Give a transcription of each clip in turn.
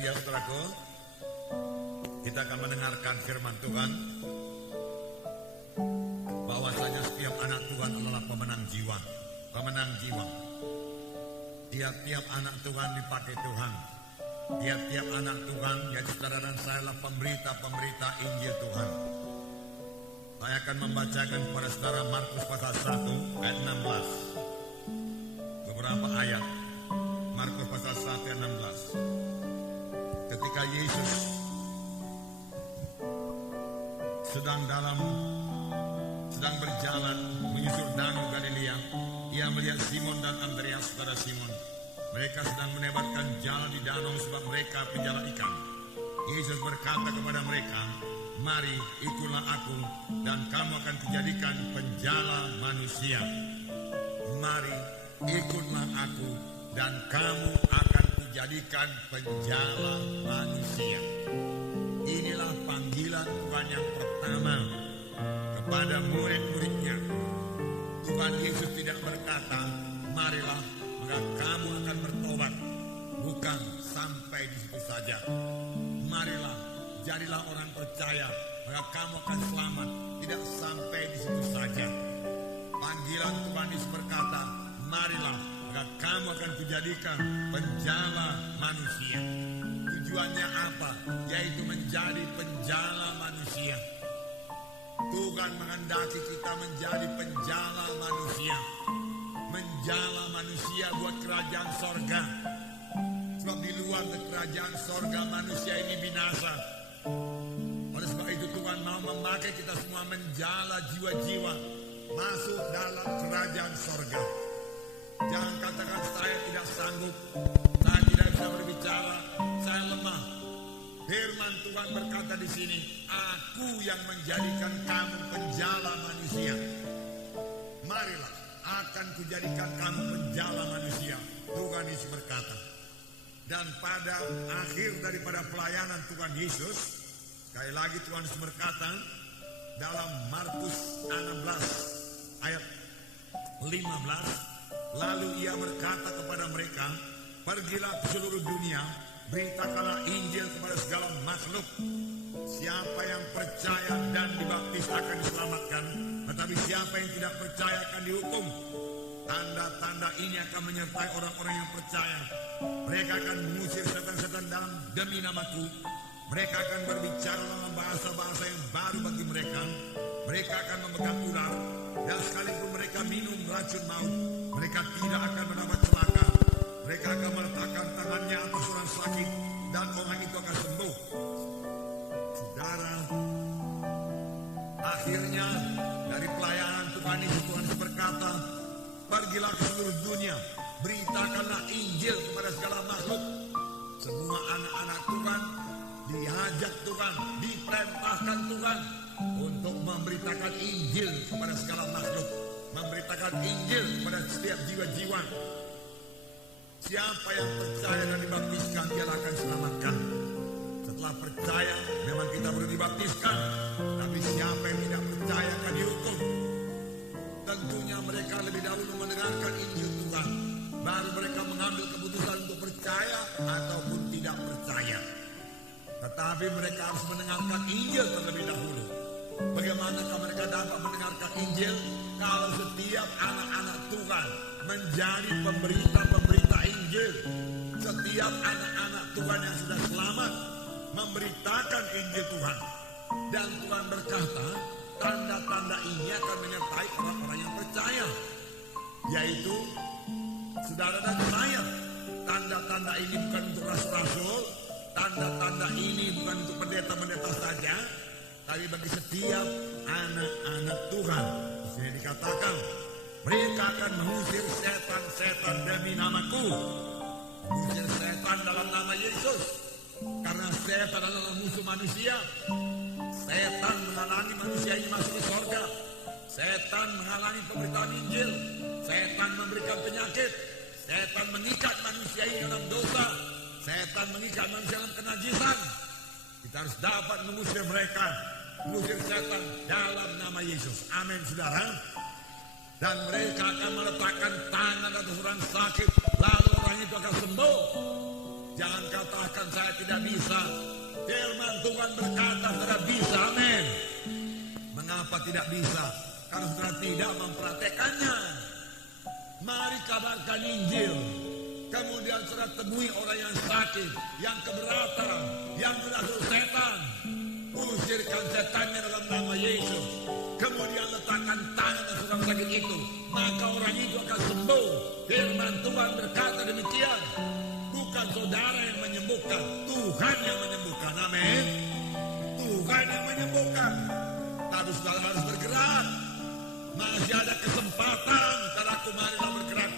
Haleluya, saudaraku. Kita akan mendengarkan firman Tuhan bahwasanya setiap anak Tuhan adalah pemenang jiwa. Pemenang jiwa. Tiap-tiap anak Tuhan dipakai Tuhan. Tiap-tiap anak Tuhan, yaitu saudara dan saya, adalah pemberita-pemberita Injil Tuhan. Saya akan membacakan kepada saudara Markus pasal 1 ayat 16. Beberapa ayat. Markus pasal 1 ayat 16. Ketika Yesus sedang berjalan menyusur danau Galilea, ia melihat Simon dan Andreas, saudara Simon. Mereka sedang menebarkan jala di danau sebab mereka penjala ikan. Yesus berkata kepada mereka, "Mari ikutlah aku dan kamu akan kujadikan penjala manusia." Mari ikutlah aku dan kamu akan kujadikan penjala manusia. Inilah panggilan Tuhan yang pertama kepada murid-muridnya. Tuhan Yesus tidak berkata, "Marilah, maka kamu akan bertobat." Bukan sampai di situ saja. "Marilah, jadilah orang percaya, maka kamu akan selamat." Tidak sampai di situ saja. Panggilan Tuhan Yesus berkata, "Marilah, maka kamu akan kujadikan penjala manusia." Tujuannya apa? Yaitu menjadi penjala manusia. Tuhan menghendaki kita menjadi penjala manusia. Menjala manusia buat kerajaan sorga. Sebab di luar kerajaan sorga manusia ini binasa. Oleh sebab itu Tuhan mau memakai kita semua menjala jiwa-jiwa masuk dalam kerajaan sorga. Jangan katakan saya tidak sanggup, saya tidak bisa berbicara, saya lemah. Firman Tuhan berkata di sini, "Aku yang menjadikan kamu penjala manusia." Marilah, akan kujadikan kamu penjala manusia. Tuhan Yesus berkata. Dan pada akhir daripada pelayanan Tuhan Yesus, sekali lagi Tuhan Yesus berkata dalam Markus 16 ayat 15, lalu ia berkata kepada mereka, "Pergilah ke seluruh dunia, beritakanlah Injil kepada segala makhluk. Siapa yang percaya dan dibaptis akan diselamatkan, tetapi siapa yang tidak percaya akan dihukum. Tanda-tanda ini akan menyertai orang-orang yang percaya. Mereka akan mengusir setan-setan demi namaku. Mereka akan berbicara dalam bahasa-bahasa yang baru bagi mereka. Mereka akan memegang ular, dan sekalipun mereka minum racun maut, mereka tidak akan mendapat celaka. Mereka akan meletakkan tangannya atas orang sakit, dan orang itu akan sembuh." Saudara, akhirnya dari pelayanan Tuhan Yesus berkata, "Pergilah ke seluruh dunia, beritakanlah Injil kepada segala makhluk." Semua anak-anak Tuhan diajak Tuhan, diperintahkan Tuhan untuk memberitakan Injil kepada segala makhluk, memberitakan Injil kepada setiap jiwa-jiwa. Siapa yang percaya dan dibaptiskan, dia akan selamatkan. Setelah percaya, memang kita perlu dibaptiskan. Tapi siapa yang tidak percaya akan dihukum. Tentunya mereka lebih dahulu mendengarkan Injil Tuhan, baru mereka mengambil keputusan untuk percaya ataupun tidak percaya. Tetapi mereka harus mendengarkan Injil terlebih dahulu. Bagaimanakah mereka dapat mendengarkan Injil kalau setiap anak-anak Tuhan menjadi pemberita-pemberita Injil? Setiap anak-anak Tuhan yang sudah selamat memberitakan Injil Tuhan. Dan Tuhan berkata, tanda-tanda ini akan menyertai orang-orang yang percaya, yaitu saudara dan saya. Tanda-tanda ini bukan untuk rasul-rasul, tanda-tanda ini bukan untuk pendeta-pendeta saja, tapi bagi setiap anak-anak Tuhan. Di sini dikatakan, mereka akan mengusir setan-setan demi namaku. Mengusir setan dalam nama Yesus. Karena setan adalah musuh manusia. Setan menghalangi manusia ini masuk ke surga. Setan menghalangi pemberitaan Injil. Setan memberikan penyakit. Setan mengikat manusia ini dalam dosa. Setan mengikat manusia dalam kenajisan. Kita harus dapat mengusir mereka, mengusir setan dalam nama Yesus. Amin, saudara. Dan mereka akan meletakkan tangan atas orang sakit, lalu orang itu akan sembuh. Jangan katakan saya tidak bisa. Firman Tuhan berkata saudara bisa, amin. Mengapa tidak bisa? Karena saudara tidak mempraktekannya. Mari kabarkan Injil. Kemudian saudara temui orang yang sakit, yang keberatan, yang dirasuk setan. Usirkan setannya dalam nama Yesus. Kemudian letakkan tangan atas orang sakit itu, maka orang itu akan sembuh. Firman Tuhan berkata demikian. Bukan saudara yang menyembuhkan, Tuhan yang menyembuhkan, amin. Tuhan yang menyembuhkan. Tapi saudara harus bergerak. Masih ada kesempatan, saudaraku, marilah bergerak.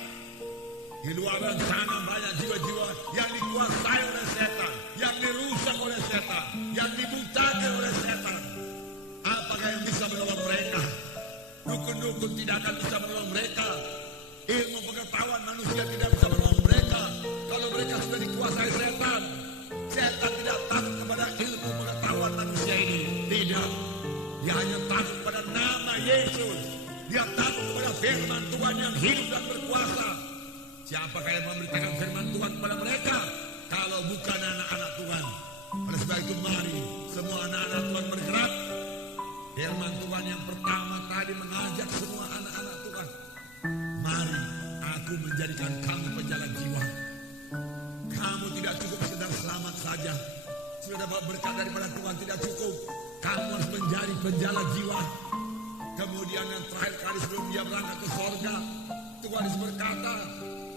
Di luar sana banyak jiwa-jiwa yang dikuasai oleh setan, yang dirusak oleh setan, yang dibutakan oleh setan. Apakah yang bisa menolong mereka? Dukun-dukun tidak akan bisa menolong mereka. Ilmu pengetahuan manusia tidak bisa menolong mereka. Kalau mereka sudah dikuasai setan, setan tidak takut kepada ilmu pengetahuan manusia ini. Tidak. Dia hanya takut pada nama Yesus. Dia takut kepada firman Tuhan yang hidup dan berkuasa. Siapakah yang memberitakan firman Tuhan kepada mereka? Kalau bukan anak-anak Tuhan. Oleh sebab itu mari semua anak-anak Tuhan bergerak. Firman Tuhan yang pertama tadi mengajak semua anak-anak Tuhan. Mari aku menjadikan kamu penjala jiwa. Kamu tidak cukup sekedar selamat saja. Sudah dapat berkat daripada Tuhan tidak cukup. Kamu harus menjadi penjala jiwa. Kemudian yang terakhir kali sebelum dia berangkat ke sorga, Tuhan Yesus berkata,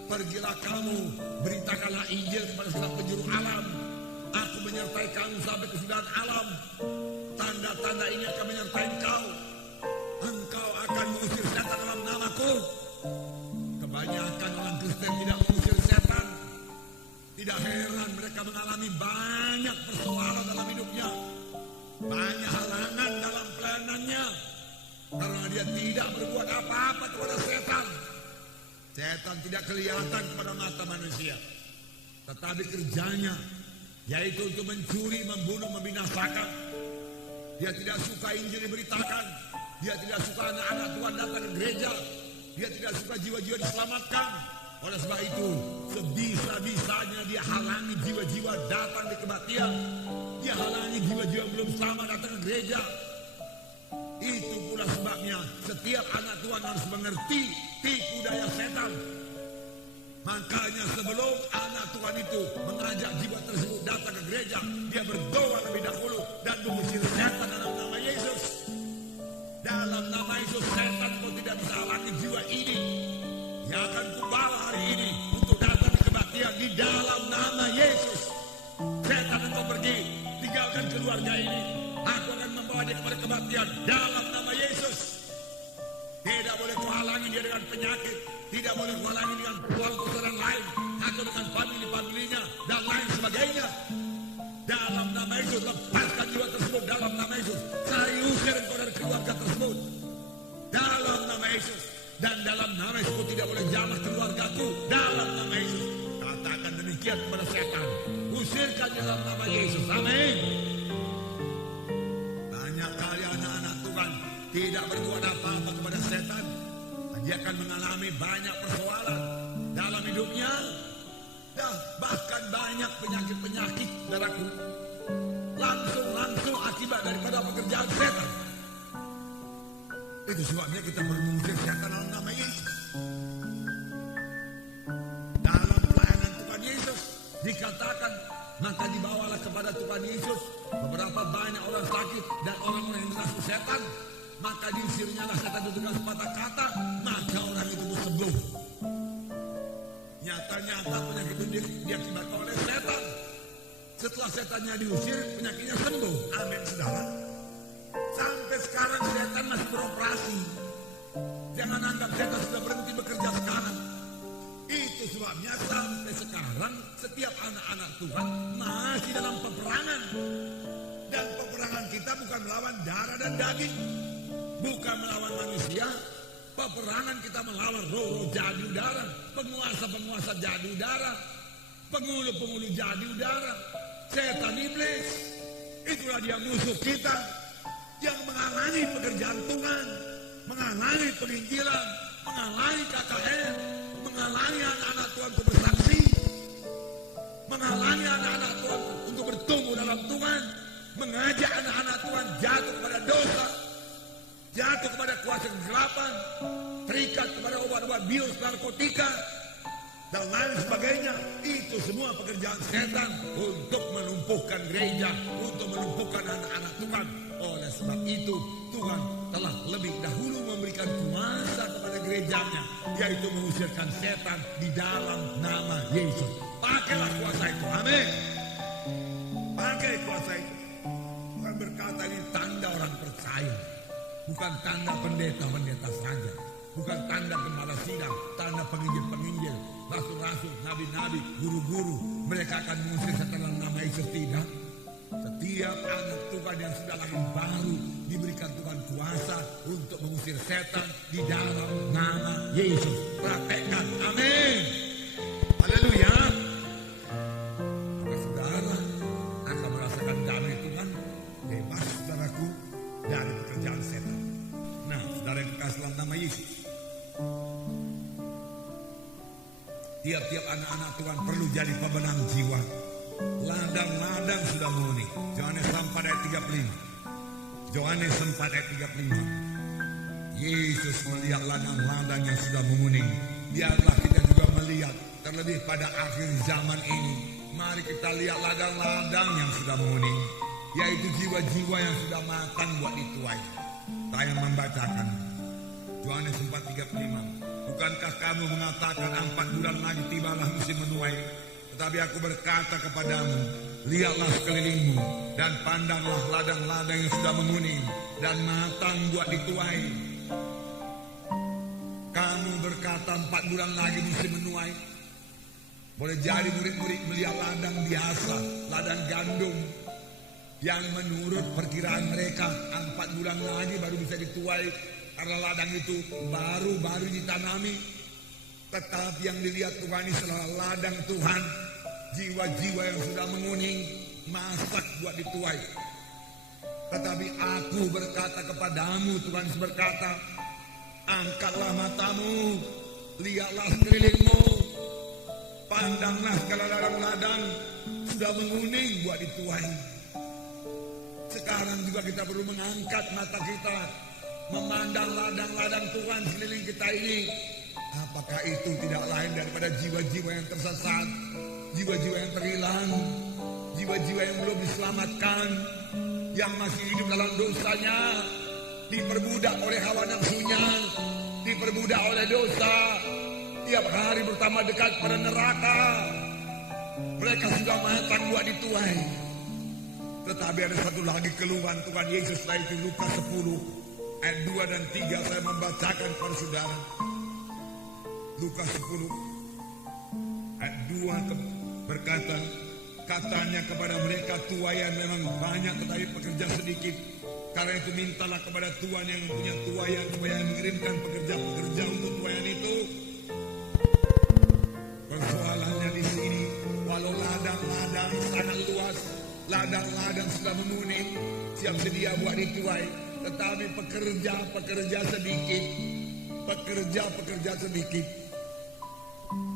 pergilah kamu, beritakanlah Injil kepada segala penjuru alam. Aku menyertai kamu sampai kesudahan alam. Tanda-tanda ini akan menyertai engkau. Engkau akan mengusir setan dalam namaku. Kebanyakan orang Kristen tidak mengusir setan. Tidak heran mereka mengalami banyak persoalan dalam hidupnya. Banyak halangan dalam pelayanannya. Karena dia tidak berbuat apa-apa kepada setan. Setan tidak kelihatan kepada mata manusia. Tetapi kerjanya yaitu untuk mencuri, membunuh, membinasakan. Dia tidak suka Injil diberitakan. Dia tidak suka anak-anak Tuhan datang ke gereja. Dia tidak suka jiwa-jiwa diselamatkan. Oleh sebab itu, sebisa-bisanya dia halangi jiwa-jiwa datang di kematian. Dia halangi jiwa-jiwa yang belum selamat datang ke gereja. Itu pula sebabnya setiap anak Tuhan harus mengerti tipu daya setan. Makanya sebelum anak Tuhan itu mengajak jiwa tersebut datang ke gereja, dia berdoa lebih dahulu dan mengusir setan dalam nama Yesus. Dalam nama Yesus, setan kau tidak bisa halangi jiwa ini. Yang akan kubawa hari ini untuk datang di kematian di dalam nama Yesus. Setan engkau pergi, tinggalkan keluarga ini. Aku akan membawa dia kepada kematian dalam nama Yesus. Tidak boleh kau halangi dia dengan penyakit. Tidak boleh kau halangi dengan persoalan lain. Atau dengan family-familinya dan lain sebagainya. Dalam nama Yesus, lepaskan jiwa tersebut dalam nama Yesus. Saya usir engkau dari keluarga tersebut. Dalam nama Yesus. Dan dalam nama Yesus tidak boleh jamah keluargaku. Dalam nama Yesus. Katakan demikian kepada setan. Usirkan dalam nama Yesus. Amin. Banyak kali anak-anak Tuhan tidak berbuat apa-apa kepada setan. Dia akan mengalami banyak persoalan dalam hidupnya. Bahkan banyak penyakit-penyakit, saudaraku. Langsung akibat daripada pekerjaan setan. Itu sebabnya kita mengusir setan dalam nama Yesus. Dalam pelayanan Tuhan Yesus dikatakan, maka dibawalah kepada Tuhan Yesus beberapa banyak orang sakit dan orang-orang yang dirasuk setan. Maka diusirnya lah setan itu dengan sepatah kata, maka orang itu sembuh. Nyata-nyata penyakit itu diakibatkan oleh setan. Setelah setannya diusir, penyakitnya sembuh. Amin, saudara. Sampai sekarang setan masih beroperasi. Jangan anggap setan sudah berhenti bekerja sekarang. Itu sebabnya sampai sekarang setiap anak-anak Tuhan masih dalam peperangan. Dan peperangan kita bukan melawan darah dan daging. Bukan melawan manusia. Peperangan kita melawan roh-roh jadi udara. Penguasa-penguasa jadi udara. Penghulu-penghulu jadi udara. Setan iblis. Itulah dia musuh kita. Yang menghalangi pekerjaan Tuhan. Menghalangi penginjilan. Menghalangi KKR. Menghalangi anak-anak Tuhan untuk bersaksi. menghalangi anak-anak Tuhan untuk bertumbuh dalam Tuhan, mengajak anak-anak Tuhan jatuh kepada dosa, jatuh kepada kuasa kegelapan, terikat kepada obat-obat bius, narkotika, dan lain sebagainya. Itu semua pekerjaan setan untuk melumpuhkan gereja, untuk melumpuhkan anak-anak Tuhan. Oleh sebab itu Tuhan telah lebih dahulu memberikan kuasa kepada gerejanya, yaitu mengusirkan setan di dalam nama Yesus. Pakailah kuasa itu, amin. Pakai kuasa itu. Tuhan berkata ini tanda orang percaya, bukan tanda pendeta-pendeta saja, bukan tanda gembala sidang, tanda penginjil-penginjil, rasul-rasul, nabi-nabi, guru-guru. Mereka akan mengusir setan dalam nama Yesus, tidak. Setiap anak Tuhan yang sudah lahir baru diberikan Tuhan kuasa untuk mengusir setan di dalam nama Yesus. Praktekkan, amin. Haleluya. Maka saudara akan merasakan damai Tuhan, bebas saudaraku dari pekerjaan setan. Nah, saudara yang kekasih dalam nama Yesus, tiap-tiap anak-anak Tuhan perlu jadi pemenang jiwa. Ladang-ladang sudah menguning. Yohanes 4 ayat 35. Yohanes 4 ayat 35. Yesus melihat ladang-ladang yang sudah menguning. Biarlah kita juga melihat, terlebih pada akhir zaman ini, mari kita lihat ladang-ladang yang sudah menguning, yaitu jiwa-jiwa yang sudah matang buat dituai. Saya membacakan Yohanes 4:35. Bukankah kamu mengatakan 4 bulan lagi tibalah musim menuai? Tetapi aku berkata kepadamu, lihatlah sekelilingmu dan pandanglah ladang-ladang yang sudah menguning dan matang buat dituai. Kamu berkata 4 bulan lagi musim menuai. Boleh jadi murid-murid melihat ladang biasa, ladang gandum, yang menurut perkiraan mereka 4 bulan lagi baru bisa dituai, karena ladang itu baru ditanami. Tetapi yang dilihat Tuhan ini adalah ladang Tuhan, jiwa-jiwa yang sudah menguning, masak buat dituai. Tetapi aku berkata kepadamu, Tuhan berkata, angkatlah matamu, lihatlah sekelilingmu, pandanglah segala ladang-ladang sudah menguning buat dituai. Sekarang juga kita perlu mengangkat mata kita, memandang ladang-ladang Tuhan sekeliling kita ini. Apakah itu tidak lain daripada jiwa-jiwa yang tersesat, jiwa-jiwa yang terhilang, jiwa-jiwa yang belum diselamatkan, yang masih hidup dalam dosanya, diperbudak oleh hawa nafsunya, diperbudak oleh dosa, tiap hari bertambah dekat pada neraka. Mereka sudah matang buat dituai. Tetapi ada satu lagi keluhan Tuhan Yesus, yaitu Lukas 10 ayat 2 dan 3. Saya membacakan kepada saudara. Lukas 10 ayat 2 berkata, katanya kepada mereka, tuaian memang banyak tetapi pekerja sedikit. Karena itu mintalah kepada Tuhan yang punya tuaian supaya mengirimkan pekerja-pekerja untuk tuaian itu. Persoalannya di sini, walau ladang-ladang sangat luas, ladang-ladang sudah menguning, siap sedia buat dituai, tetapi pekerja-pekerja sedikit, pekerja-pekerja sedikit.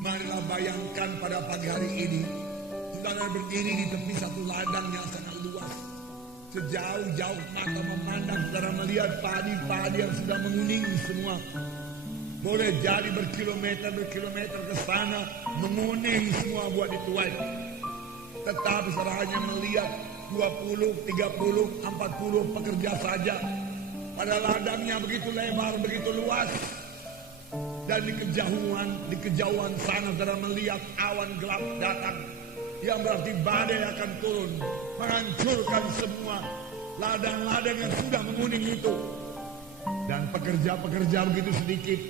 Marilah bayangkan pada pagi hari ini, saudara berdiri di tepi satu ladang yang sangat luas. Sejauh-jauh mata memandang, saudara melihat padi-padi yang sudah menguning semua. Boleh jadi berkilometer ke sana, menguning semua buat dituai. Tetapi saudara hanya melihat 20, 30, 40 pekerja saja. Pada ladangnya begitu lebar, begitu luas. Dan di kejauhan sana saudara melihat awan gelap datang, yang berarti badai akan turun, menghancurkan semua ladang-ladang yang sudah menguning itu. Dan pekerja-pekerja begitu sedikit,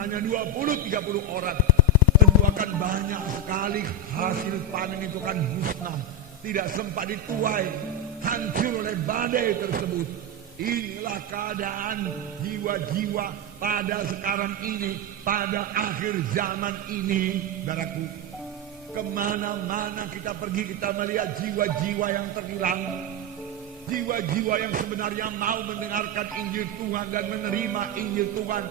hanya 20-30 orang. Tentu akan banyak sekali hasil panen itu kan musnah, tidak sempat dituai, hancur oleh badai tersebut. Inilah keadaan jiwa-jiwa pada sekarang ini, pada akhir zaman ini, saudaraku. Kemana-mana kita pergi, kita melihat jiwa-jiwa yang terhilang, jiwa-jiwa yang sebenarnya mau mendengarkan Injil Tuhan dan menerima Injil Tuhan,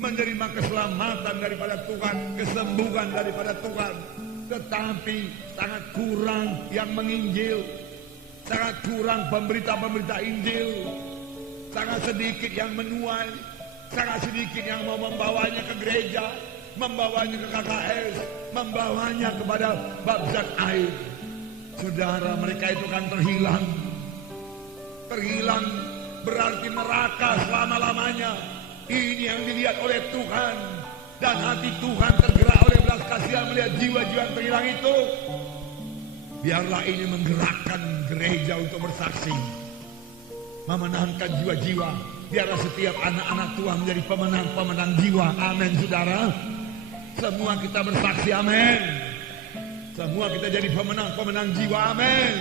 menerima keselamatan daripada Tuhan, kesembuhan daripada Tuhan. tetapi sangat kurang yang menginjil, sangat kurang pemberita-pemberita Injil, sangat sedikit yang menuai, sangat sedikit yang mau membawanya ke gereja, membawanya ke KKS, membawanya kepada baptisan air. Saudara, mereka itu kan terhilang. Terhilang berarti neraka selama-lamanya. Ini yang dilihat oleh Tuhan. Dan hati Tuhan tergerak oleh belas kasihan melihat jiwa-jiwa yang terhilang itu. Biarlah ini menggerakkan gereja untuk bersaksi, memenangkan jiwa-jiwa. Biarlah setiap anak-anak Tuhan menjadi pemenang-pemenang jiwa. Amin, saudara. Semua kita bersaksi, amin. Semua kita jadi pemenang-pemenang jiwa, amin.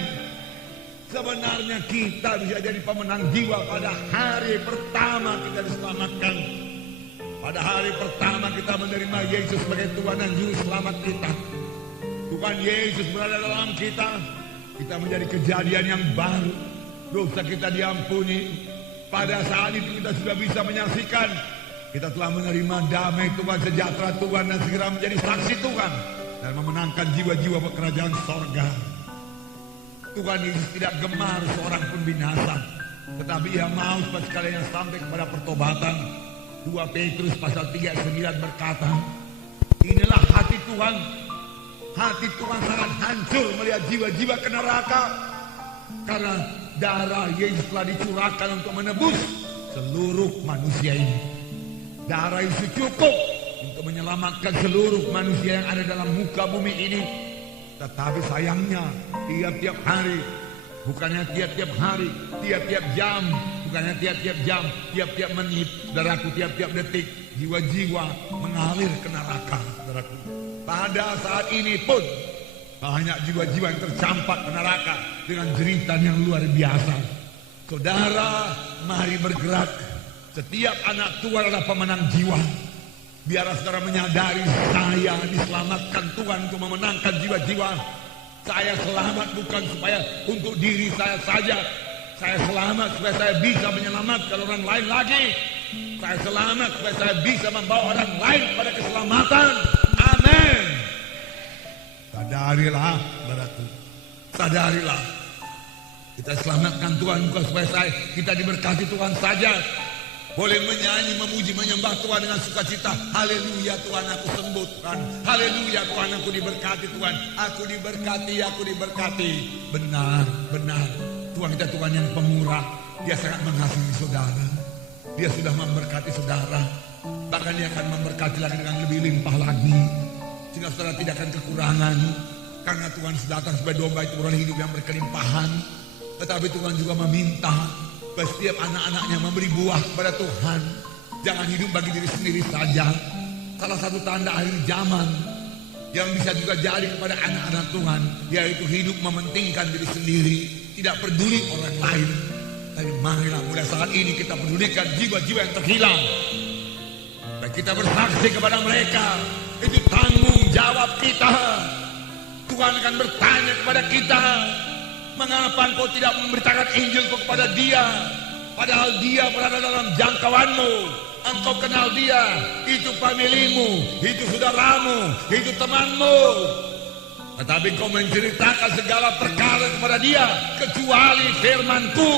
Sebenarnya kita bisa jadi pemenang jiwa pada hari pertama kita diselamatkan. Pada hari pertama kita menerima Yesus sebagai Tuhan dan Juru Selamat kita. Tuhan Yesus berada dalam kita. Kita menjadi kejadian yang baru. Dosa kita diampuni. Pada saat itu kita sudah bisa menyaksikan kita telah menerima damai Tuhan, sejahtera Tuhan, dan segera menjadi saksi Tuhan dan memenangkan jiwa-jiwa kerajaan sorga. Tuhan Yesus tidak gemar seorang pun binasa, tetapi Ia mau supaya sekalian yang sampai kepada pertobatan. 2 Petrus pasal 3:9 berkata, inilah hati Tuhan. Hati Tuhan sangat hancur melihat jiwa-jiwa ke neraka, karena darah Yesus telah dicurahkan untuk menebus seluruh manusia ini. Darah Yesus cukup untuk menyelamatkan seluruh manusia yang ada dalam muka bumi ini. Tetapi sayangnya tiap-tiap hari, bukannya tiap-tiap hari, tiap-tiap jam, bukannya tiap-tiap jam, tiap-tiap menit, saudaraku, tiap-tiap detik, jiwa-jiwa mengalir ke neraka, saudaraku. Pada saat ini pun banyak jiwa-jiwa yang tercampak ke neraka dengan jeritan yang luar biasa. Saudara, mari bergerak. Setiap anak Tuhan adalah pemenang jiwa. Biar saudara menyadari, saya diselamatkan Tuhan untuk memenangkan jiwa-jiwa. Saya selamat bukan supaya untuk diri saya saja. Saya selamat supaya saya bisa menyelamatkan orang lain lagi. Saya selamat supaya saya bisa membawa orang lain pada keselamatan. Amin. Sadarilah, saudaraku. Sadarilah. Kita selamatkan Tuhan bukan supaya kita diberkati Tuhan saja. Boleh menyanyi, memuji, menyembah Tuhan dengan sukacita. Haleluya, Tuhan aku sembuh Tuhan. Haleluya, Tuhan aku diberkati Tuhan. Aku diberkati, aku diberkati. Benar, benar. Tuhan kita Tuhan yang pemurah. Dia sangat mengasihi saudara. Dia sudah memberkati saudara. Bahkan Dia akan memberkati lagi dengan lebih limpah lagi. Sehingga saudara tidak akan kekurangan. Karena Tuhan sudah datang supaya domba itu beroleh hidup yang berkelimpahan. Tetapi Tuhan juga meminta setiap anak-anaknya memberi buah kepada Tuhan. Jangan hidup bagi diri sendiri saja. Salah satu tanda akhir zaman yang bisa juga jadi kepada anak-anak Tuhan, yaitu hidup mementingkan diri sendiri, tidak peduli orang lain. Tapi marilah mulai saat ini kita pedulikan jiwa-jiwa yang terhilang. Dan kita bersaksi kepada mereka. Itu tanggung jawab kita. Tuhan akan bertanya kepada kita, mengapa engkau tidak memberitakan Injilku kepada dia? Padahal dia berada dalam jangkauanmu. Engkau kenal dia. Itu familimu, itu saudaramu, itu temanmu. Tetapi engkau menceritakan segala perkara kepada dia, kecuali firmanku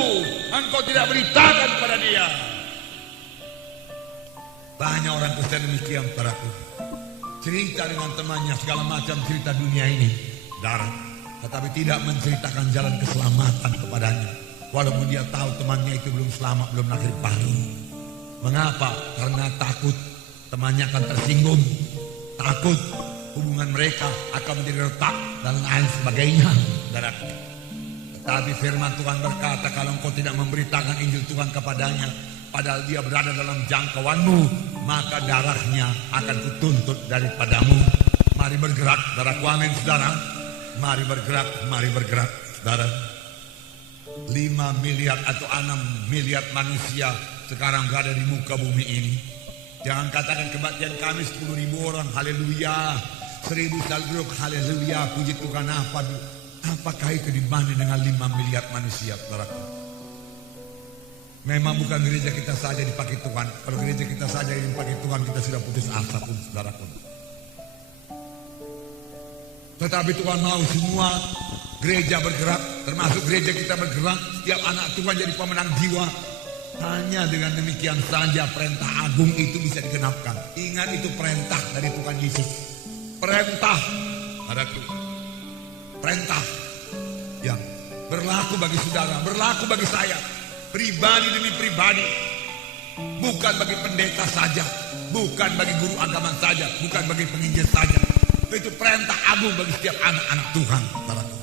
engkau tidak beritakan kepada dia. Banyak orang Kristen demikian, saudaraku. Cerita dengan temannya segala macam cerita dunia ini, darah. Tetapi tidak menceritakan jalan keselamatan kepadanya. Walaupun dia tahu temannya itu belum selamat, belum lahir baru. Mengapa? Karena takut temannya akan tersinggung. Takut hubungan mereka akan menjadi retak dan lain sebagainya. Tetapi firman Tuhan berkata, kalau engkau tidak memberitakan Injil Tuhan kepadanya, padahal dia berada dalam jangkauanmu, maka darahnya akan kutuntut daripadamu. Mari bergerak, saudaraku, amin, saudara. Mari bergerak, saudara. 5 miliar atau 6 miliar manusia sekarang berada di muka bumi ini. Jangan katakan kebaktian kami 10.000 orang, haleluya. 1.000 salgruk, haleluya. Puji Tuhan, apakah itu dibanding dengan 5 miliar manusia, saudaraku? Memang bukan gereja kita saja dipakai Tuhan. Kalau gereja kita saja yang dipakai Tuhan, kita sudah putus asa pun, saudaraku. Tetapi Tuhan mau semua gereja bergerak, termasuk gereja kita bergerak, setiap anak Tuhan jadi pemenang jiwa. Hanya dengan demikian saja perintah agung itu bisa digenapkan. Ingat, itu perintah dari Tuhan Yesus. Perintah, saudaraku. Perintah yang berlaku bagi saudara, berlaku bagi saya, pribadi demi pribadi. Bukan bagi pendeta saja, bukan bagi guru agama saja, bukan bagi penginjil saja. Itu perintah agung bagi setiap anak-anak Tuhan, saudaraku.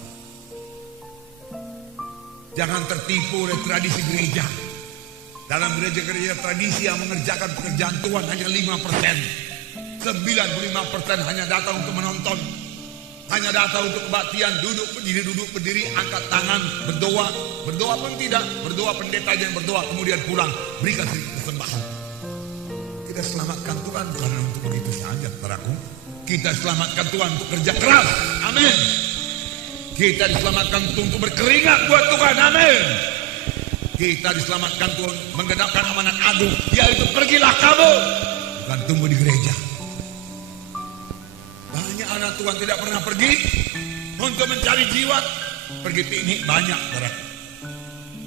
Jangan tertipu oleh tradisi gereja. Dalam gereja-gereja tradisi yang mengerjakan pekerjaan Tuhan hanya 5%. 95% hanya datang untuk menonton. Hanya datang untuk kebaktian, duduk berdiri, angkat tangan, berdoa. Berdoa pun tidak, berdoa pendeta aja yang berdoa, kemudian pulang, berikan sedikit persembahan. Kita selamatkan Tuhan bukan untuk begitu saja, saudaraku. Kita selamatkan Tuhan untuk kerja keras, amin. Kita diselamatkan untuk berkeringat buat Tuhan, amin. Kita diselamatkan Tuhan menggenapkan amanat agung, yaitu pergilah kamu, bukan tunggu di gereja. Banyak anak Tuhan tidak pernah pergi untuk mencari jiwa, pergi piknik banyak, saudara.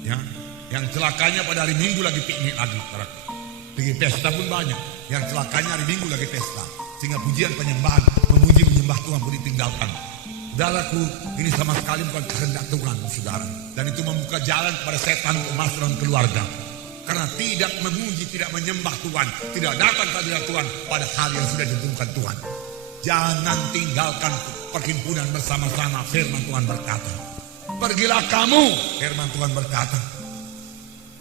Ya, yang celakanya pada hari Minggu lagi piknik lagi, saudara. Pergi pesta pun banyak, yang celakanya hari Minggu lagi pesta, sehingga pujian penyembahan, memuji menyembah Tuhan boleh ditinggalkan. Saudaraku, ini sama sekali bukan kehendak Tuhan, saudara. Dan itu membuka jalan kepada setan untuk masuk dalam keluarga. Karena tidak memuji, tidak menyembah Tuhan, tidak datang kepada Tuhan pada hari yang sudah ditentukan Tuhan. Jangan tinggalkan perhimpunan bersama-sama, firman Tuhan berkata. Pergilah kamu, firman Tuhan berkata.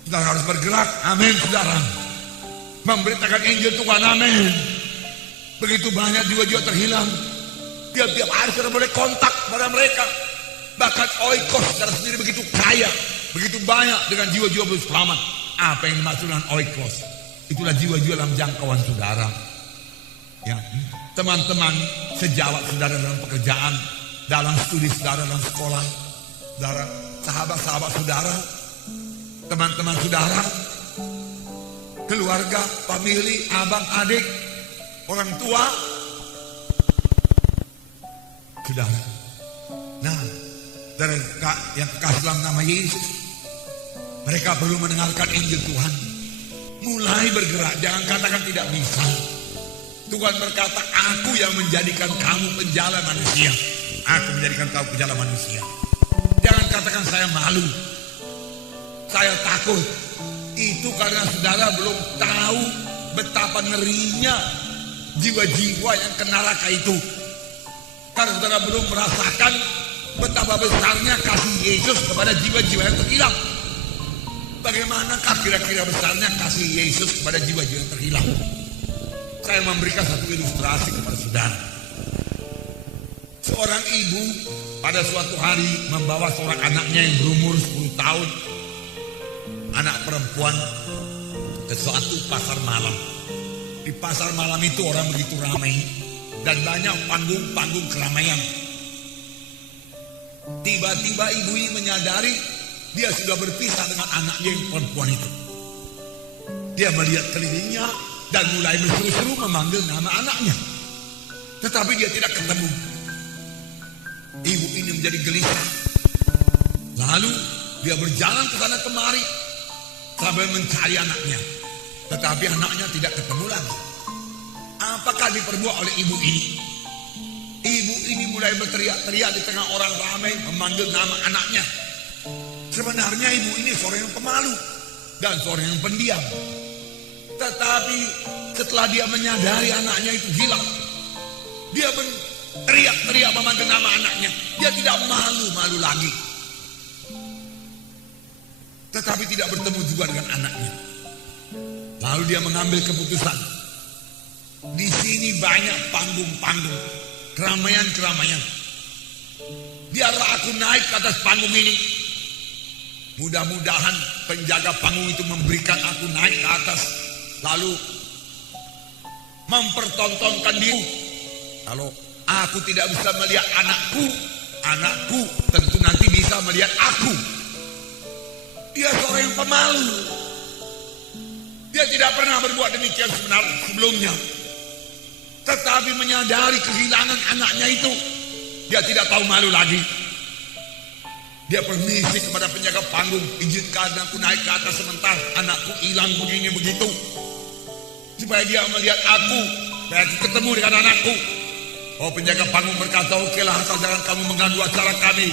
Saudara harus bergerak, amin saudara. Memberitakan Injil Tuhan, amin. Begitu banyak jiwa-jiwa terhilang. Tiap-tiap hari saudara boleh kontak pada mereka. Bahkan oikos saudara sendiri begitu kaya, begitu banyak dengan jiwa-jiwa belum selamat. Apa yang dimaksud dengan oikos? Itulah jiwa-jiwa dalam jangkauan saudara. Ya, teman-teman sejawat saudara dalam pekerjaan, dalam studi saudara dalam sekolah, saudara, sahabat-sahabat saudara, teman-teman saudara, keluarga, famili, abang, adik, orang tua, saudara. Nah, dari yang kekasih dalam nama Yesus, mereka perlu mendengarkan Injil Tuhan. Mulai bergerak, jangan katakan tidak bisa. Tuhan berkata, aku yang menjadikan kamu penjala manusia. Aku menjadikan kamu penjala manusia. Jangan katakan saya malu, saya takut. Itu karena saudara belum tahu betapa ngerinya jiwa-jiwa yang kena neraka itu. Karena saudara belum merasakan betapa besarnya kasih Yesus kepada jiwa-jiwa yang terhilang. Bagaimanakah kira-kira besarnya kasih Yesus kepada jiwa-jiwa yang terhilang? Saya memberikan satu ilustrasi kepada saudara. Seorang ibu pada suatu hari membawa seorang anaknya yang berumur 10 tahun, anak perempuan, ke suatu pasar malam. Di pasar malam itu orang begitu ramai dan banyak panggung-panggung keramaian. Tiba-tiba ibu ini menyadari dia sudah berpisah dengan anaknya yang perempuan itu. Dia melihat kelilingnya dan mulai berseru-seru memanggil nama anaknya. Tetapi dia tidak ketemu. Ibu ini menjadi gelisah. Lalu dia berjalan ke sana kemari sambil mencari anaknya. Tetapi anaknya tidak ketemu lagi. Apakah diperbuat oleh ibu ini? Ibu ini mulai berteriak-teriak di tengah orang ramai memanggil nama anaknya. Sebenarnya ibu ini seorang yang pemalu dan seorang yang pendiam. Tetapi setelah dia menyadari anaknya itu hilang, dia teriak-teriak memanggil nama anaknya. Dia tidak malu-malu lagi. Tetapi tidak bertemu juga dengan anaknya. Lalu dia mengambil keputusan. Di sini banyak panggung-panggung, keramaian-keramaian. Biarlah aku naik ke atas panggung ini. Mudah-mudahan penjaga panggung itu memberikan aku naik ke atas. Lalu mempertontonkan diri. Kalau aku tidak bisa melihat anakku tentu nanti bisa melihat aku. Dia seorang yang pemalu. Dia tidak pernah berbuat demikian sebelumnya. Tetapi menyadari kehilangan anaknya itu, Dia tidak tahu malu lagi. Dia permisi kepada penjaga panggung, izinkan aku naik ke atas sebentar, anakku hilang begini begitu. Supaya dia melihat aku, supaya aku ketemu dengan anakku. Oh, penjaga panggung berkata, okelah, asal jangan kamu mengganggu acara kami.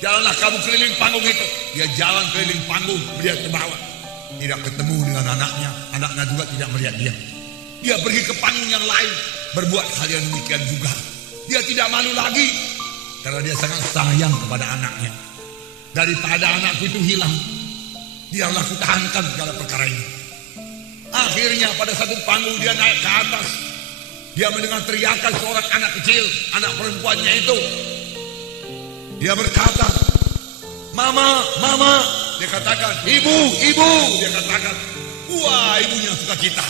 Jalanlah kamu keliling panggung itu. Dia jalan keliling panggung, melihat ke bawah. Tidak ketemu dengan anaknya, anaknya juga tidak melihat dia. Dia pergi ke panggung yang lain, berbuat hal yang demikian juga. Dia tidak malu lagi, karena dia sangat sayang kepada anaknya. Daripada anakku itu hilang, biarlah aku tahankan segala perkara ini. Akhirnya pada satu panggung dia naik ke atas. Dia mendengar teriakan seorang anak kecil, anak perempuannya itu. Dia berkata, "Mama, mama." Dia katakan, "Ibu, ibu." Dia katakan, wah, ibunya sukacita.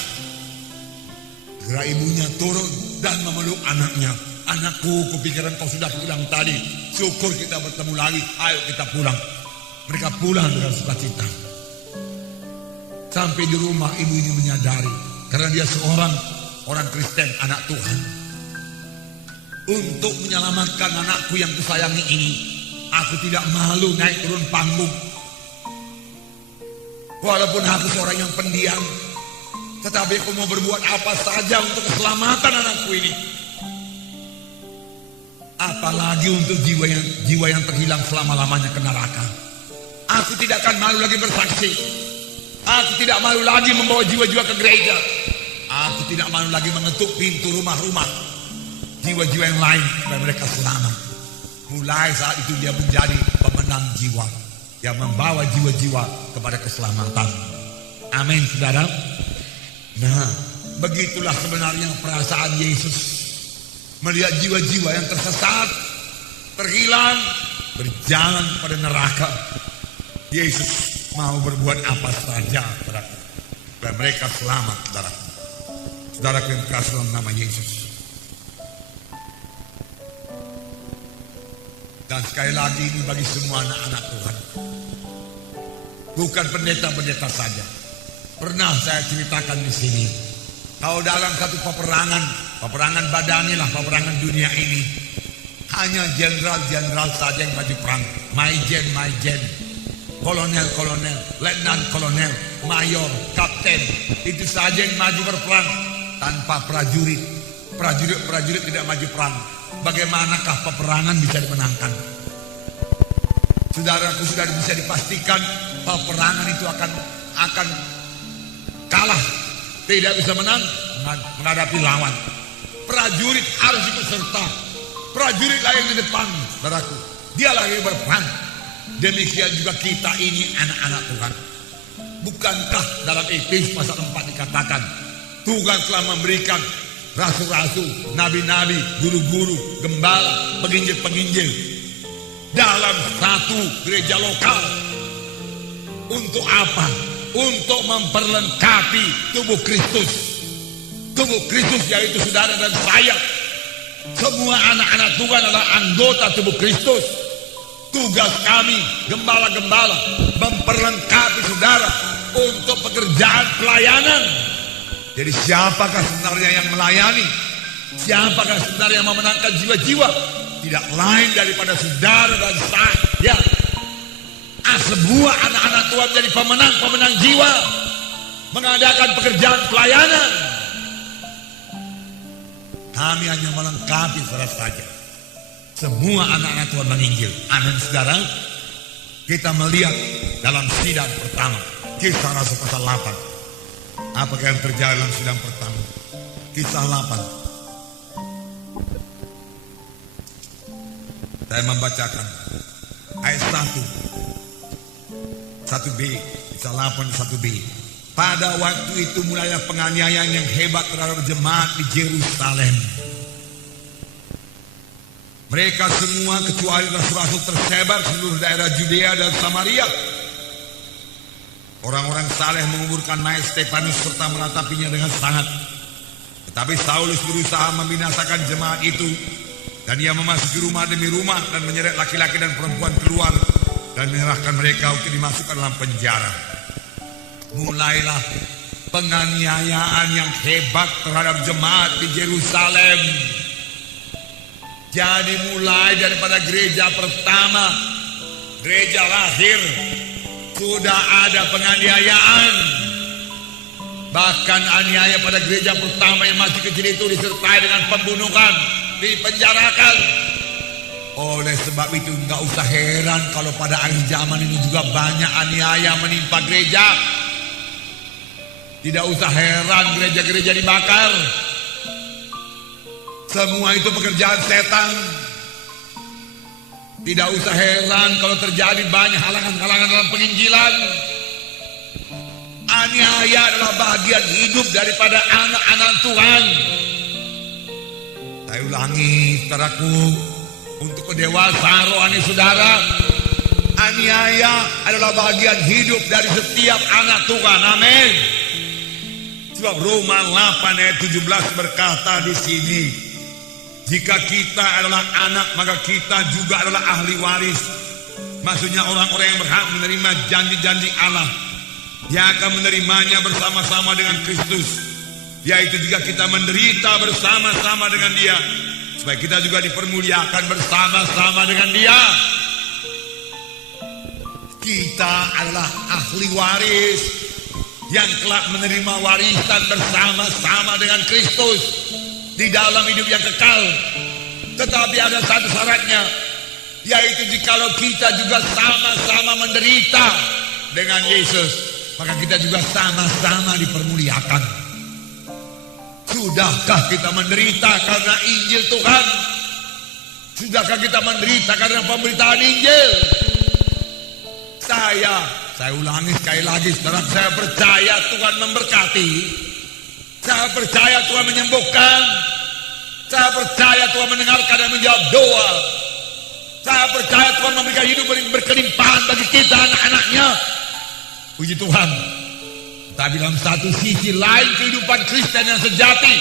Segera ibunya turun dan memeluk anaknya. "Anakku, kupikiran kau sudah pulang tadi. Syukur kita bertemu lagi. Ayo kita pulang." Mereka pulang dengan sukacita. Sampai di rumah ibu ini menyadari, karena dia seorang orang Kristen, anak Tuhan. Untuk menyelamatkan anakku yang kusayangi ini, aku tidak malu naik turun panggung. Walaupun aku seorang yang pendiam, tetapi aku mau berbuat apa saja untuk keselamatan anakku ini. Apalagi untuk jiwa yang terhilang selama-lamanya ke neraka. Aku tidak akan malu lagi bersaksi. Aku tidak malu lagi membawa jiwa-jiwa ke gereja. Aku tidak malu lagi mengetuk pintu rumah-rumah jiwa-jiwa yang lain supaya mereka selamat. Mulai saat itu dia menjadi pemenang jiwa yang membawa jiwa-jiwa kepada keselamatan. Amin, saudara. Nah, begitulah sebenarnya perasaan Yesus melihat jiwa-jiwa yang tersesat, terhilang, berjalan pada neraka. Yesus mau berbuat apa saja, saudara, supaya mereka selamat, saudara. Saudara yang kasih dalam nama Yesus. Dan sekali lagi ini bagi semua anak-anak Tuhan. Bukan pendeta-pendeta saja. Pernah saya ceritakan di sini. Kalau dalam satu peperangan badani lah, peperangan dunia ini, hanya jenderal-jenderal saja yang maju perang. Maijen, kolonel, letnan kolonel, mayor, kapten, itu saja yang maju berperang. Tanpa prajurit tidak maju perang. Bagaimanakah peperangan bisa dimenangkan? Saudaraku, sudah bisa dipastikan peperangan itu akan kalah, tidak bisa menang menghadapi lawan. Prajurit harus ikut serta. Prajuritlah yang di depan, saudaraku. Dialah yang berperang. Demikian juga kita ini anak-anak Tuhan. Bukankah dalam Efesus pasal 4 dikatakan, Tuhan telah memberikan rasul-rasul, nabi-nabi, guru-guru, gembala, penginjil-penginjil dalam satu gereja lokal. Untuk apa? Untuk memperlengkapi tubuh Kristus. Tubuh Kristus yaitu saudara dan saya. Semua anak-anak Tuhan adalah anggota tubuh Kristus. Tugas kami, gembala-gembala, memperlengkapi saudara untuk pekerjaan pelayanan. Jadi siapakah sebenarnya yang melayani? Siapakah sebenarnya yang memenangkan jiwa-jiwa? Tidak lain daripada saudara dan saya. Sebuah anak-anak Tuhan menjadi pemenang jiwa, mengadakan pekerjaan pelayanan. Kami hanya melengkapi saudara saja. Semua anak-anak Tuhan menginjil. Amin, saudara. Kita melihat dalam sidang pertama, Kisah Rasul pasal 8. Apakah yang terjadi dalam sidang pertama? Kisah 8. Saya membacakan ayat 1b, Kisah 8 1b. Pada waktu itu mulailah penganiayaan yang hebat terhadap jemaat di Yerusalem. Mereka semua kecuali rasul-rasul tersebar seluruh daerah Judea dan Samaria. Orang-orang saleh menguburkan mayat Stefanus serta meratapinya dengan sangat. Tetapi Saulus berusaha membinasakan jemaat itu, dan ia memasuki rumah demi rumah dan menyeret laki-laki dan perempuan keluar dan menyerahkan mereka untuk dimasukkan dalam penjara. Mulailah penganiayaan yang hebat terhadap jemaat di Yerusalem. Jadi mulai daripada gereja pertama, gereja lahir, sudah ada penganiayaan. Bahkan aniaya pada gereja pertama yang masih kecil itu disertai dengan pembunuhan, dipenjarakan. Oleh sebab itu nggak usah heran kalau pada akhir zaman ini juga banyak aniaya menimpa gereja. Tidak usah heran gereja-gereja dibakar. Semua itu pekerjaan setan. Tidak usah heran kalau terjadi banyak halangan-halangan dalam penginjilan. Aniaya adalah bagian hidup daripada anak-anak Tuhan. Saya ulangi, saudaraku, untuk kedewasaan rohani saudara, aniaya adalah bagian hidup dari setiap anak Tuhan. Amin. Sebab Roma 8 ayat 17 berkata di sini, jika kita adalah anak, maka kita juga adalah ahli waris. Maksudnya orang-orang yang berhak menerima janji-janji Allah, yang akan menerimanya bersama-sama dengan Kristus, yaitu jika kita menderita bersama-sama dengan Dia, supaya kita juga dipermuliakan bersama-sama dengan Dia. Kita adalah ahli waris yang kelak menerima warisan bersama-sama dengan Kristus di dalam hidup yang kekal. Tetapi ada satu syaratnya, yaitu jikalau kita juga sama-sama menderita dengan Yesus, maka kita juga sama-sama dipermuliakan. Sudahkah kita menderita karena Injil Tuhan? Sudahkah kita menderita karena pemberitaan Injil? Saya ulangi sekali lagi, saudara, saya percaya Tuhan memberkati. Saya percaya Tuhan menyembuhkan. Saya percaya Tuhan mendengarkan dan menjawab doa. Saya percaya Tuhan memberikan hidup berkelimpahan bagi kita anak-anaknya. Puji Tuhan. Tapi dalam satu sisi lain, kehidupan Kristen yang sejati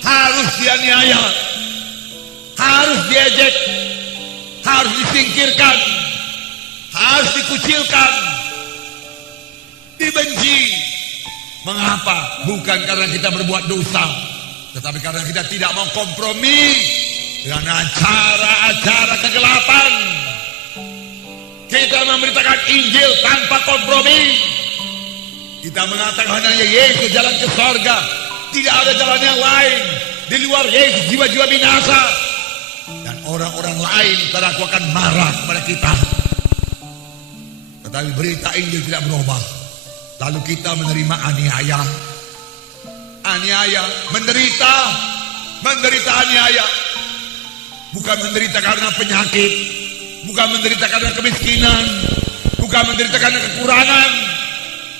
harus dianiaya, harus diejek, harus disingkirkan, harus dikucilkan, dibenci. Mengapa? Bukan karena kita berbuat dosa, tetapi karena kita tidak mau kompromi dengan acara-acara kegelapan. Kita memberitakan Injil tanpa kompromi. Kita mengatakan hanya Yesus jalan ke sorga, tidak ada jalan yang lain. Di luar Yesus jiwa-jiwa binasa. Dan orang-orang lain saudaraku akan marah kepada kita. Tetapi berita Injil tidak berubah. Lalu kita menerima aniaya. Aniaya, menderita aniaya. Bukan menderita karena penyakit, bukan menderita karena kemiskinan, bukan menderita karena kekurangan.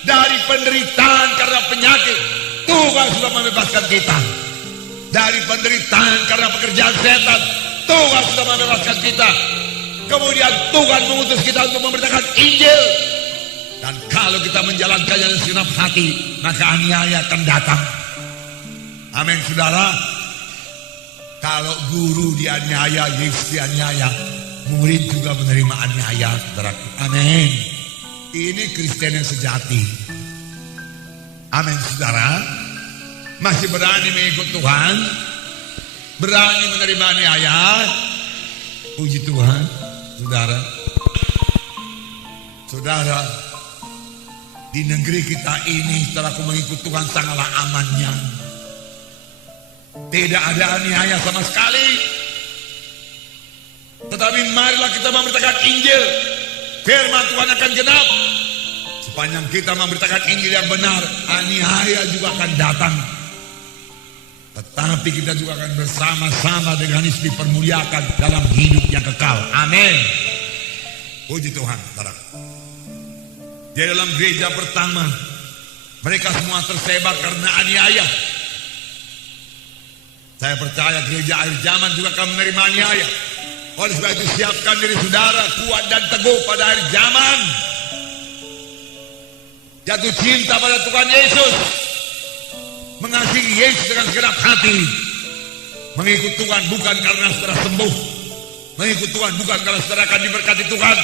Dari penderitaan karena penyakit, Tuhan sudah membebaskan kita. Dari penderitaan karena pekerjaan setan, Tuhan sudah membebaskan kita. Kemudian Tuhan mengutus kita untuk memberitakan Injil. Dan kalau kita menjalankannya dengan segenap hati, maka aniaya akan datang. Amin, saudara. Kalau guru dianiaya, Yesus dianiaya, murid juga menerima aniaya, saudara. Amin. Ini Kristen yang sejati. Amin, saudara. Masih berani mengikut Tuhan, berani menerima aniaya. Puji Tuhan, saudara. Saudara, di negeri kita ini, setelah aku mengikut Tuhan sangatlah amannya. Tidak ada aniaya sama sekali. Tetapi marilah kita memberitakan Injil. Firman Tuhan akan genap. Sepanjang kita memberitakan Injil yang benar, aniaya juga akan datang. Tetapi kita juga akan bersama-sama dengan Yesus dipermuliakan dalam hidup yang kekal. Amin. Puji Tuhan, saudara. Di dalam gereja pertama, mereka semua tersebar karena aniaya. Saya percaya gereja akhir zaman juga akan menerima aniaya. Oleh sebab itu siapkan diri saudara kuat dan teguh pada akhir zaman. Jatuh cinta pada Tuhan Yesus, mengasihi Yesus dengan segenap hati, mengikut Tuhan bukan karena saudara sembuh, mengikut Tuhan bukan karena saudara akan diberkati Tuhan,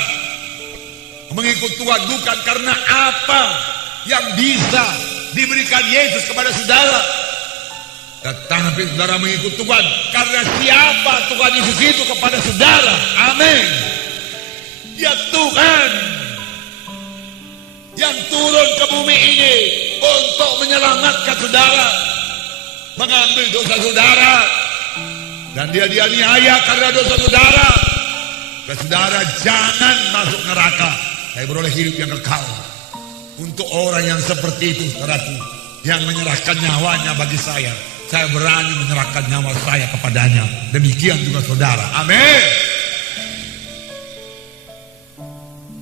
mengikut Tuhan bukan karena apa yang bisa diberikan Yesus kepada saudara, Tetapi saudara mengikut Tuhan karena siapa Tuhan Yesus itu kepada saudara? Amin. Ya Tuhan yang turun ke bumi ini untuk menyelamatkan saudara, mengambil dosa saudara, dan dia dianiaya karena dosa saudara. Dan saudara jangan masuk neraka, saya beroleh hidup yang kekal. Untuk orang yang seperti itu, saudaraku, yang menyerahkan nyawanya bagi saya berani menyerahkan nyawa saya kepadanya. Demikian juga saudara. Amin.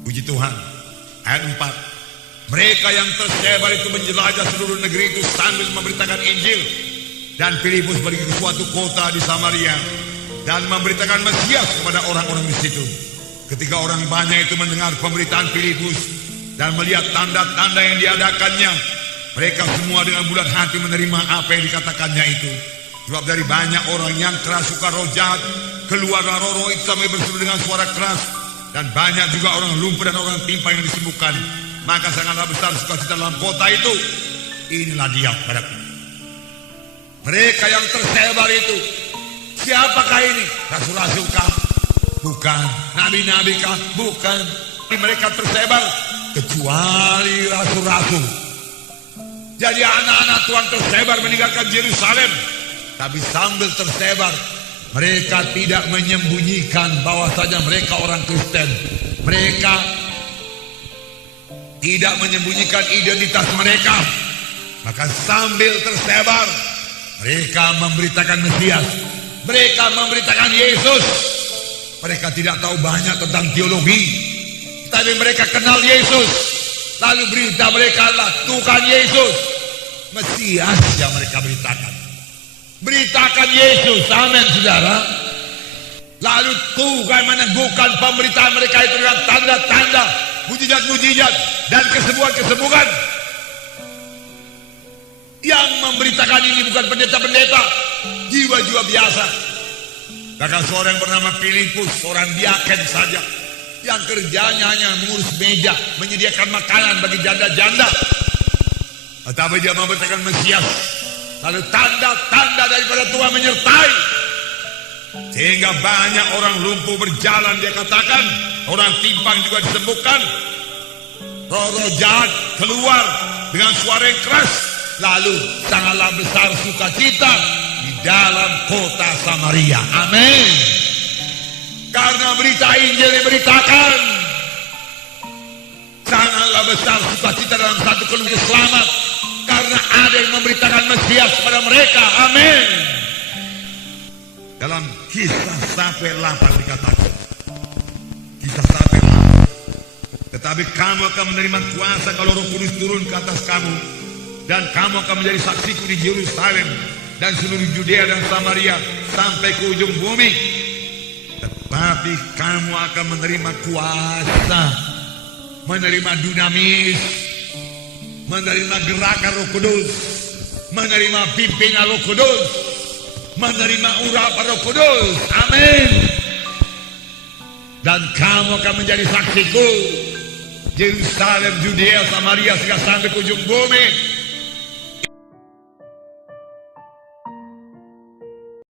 Puji Tuhan. Ayat 4. Mereka yang tersebar itu menjelajah seluruh negeri itu sambil memberitakan Injil. Dan Filipus pergi ke suatu kota di Samaria dan memberitakan Mesias kepada orang-orang di situ. Ketika orang banyak itu mendengar pemberitaan Filipus dan melihat tanda-tanda yang diadakannya, mereka semua dengan bulat hati menerima apa yang dikatakannya itu. Sebab dari banyak orang yang kerasukan roh jahat, keluarlah roh-roh itu sampai berseru dengan suara keras. Dan banyak juga orang lumpuh dan orang timpang yang disembuhkan. Maka sangatlah besar sukacita dalam kota itu. Inilah dia padaku. Mereka yang tersebar itu, siapakah ini? Rasul-rasul kah? Bukan. Nabi-nabi kah? Bukan. Mereka tersebar kecuali rasul-rasul. Jadi anak-anak Tuhan tersebar meninggalkan Yerusalem. Tapi sambil tersebar, mereka tidak menyembunyikan bahwasanya mereka orang Kristen. Mereka tidak menyembunyikan identitas mereka. Maka sambil tersebar, mereka memberitakan Mesias. Mereka memberitakan Yesus. Mereka tidak tahu banyak tentang teologi, tapi mereka kenal Yesus. Lalu berita mereka adalah Tuhan Yesus, Mesias yang mereka beritakan. Beritakan Yesus, amin saudara. Lalu Tuhan meneguhkan pemberitaan mereka itu dengan tanda-tanda, mujizat-mujizat dan kesembuhan-kesembuhan. Yang memberitakan ini bukan pendeta-pendeta, jiwa-jiwa biasa. Bahkan seorang yang bernama Filipus, seorang diaken saja, yang kerjanya hanya mengurus meja, menyediakan makanan bagi janda-janda. Tetapi dia memberitakan Mesias. Lalu tanda-tanda daripada Tuhan menyertai. Sehingga banyak orang lumpuh berjalan, dia katakan. Orang timpang juga disembuhkan. Roh-roh jahat keluar dengan suara yang keras. Lalu sangatlah besar sukacita di dalam kota Samaria. Amin. Karena berita Injil diberitakan, sangatlah besar sukacita dalam satu keluarga selamat. Karena ada yang memberitakan Mesias kepada mereka. Amin. Dalam Kisah sampai 8 dikatakan, Kisah sampai 8. Tetapi kamu akan menerima kuasa kalau Roh Kudus turun ke atas kamu, dan kamu akan menjadi saksiku di Yerusalem dan seluruh Judea dan Samaria sampai ke ujung bumi. Tetapi kamu akan menerima kuasa, menerima dunamis, menerima gerakan Roh Kudus, menerima pimpinan Roh Kudus, menerima urapan Roh Kudus. Amin. Dan kamu akan menjadi saksiku Yerusalem, Judea, Samaria, sehingga sampai ke ujung bumi.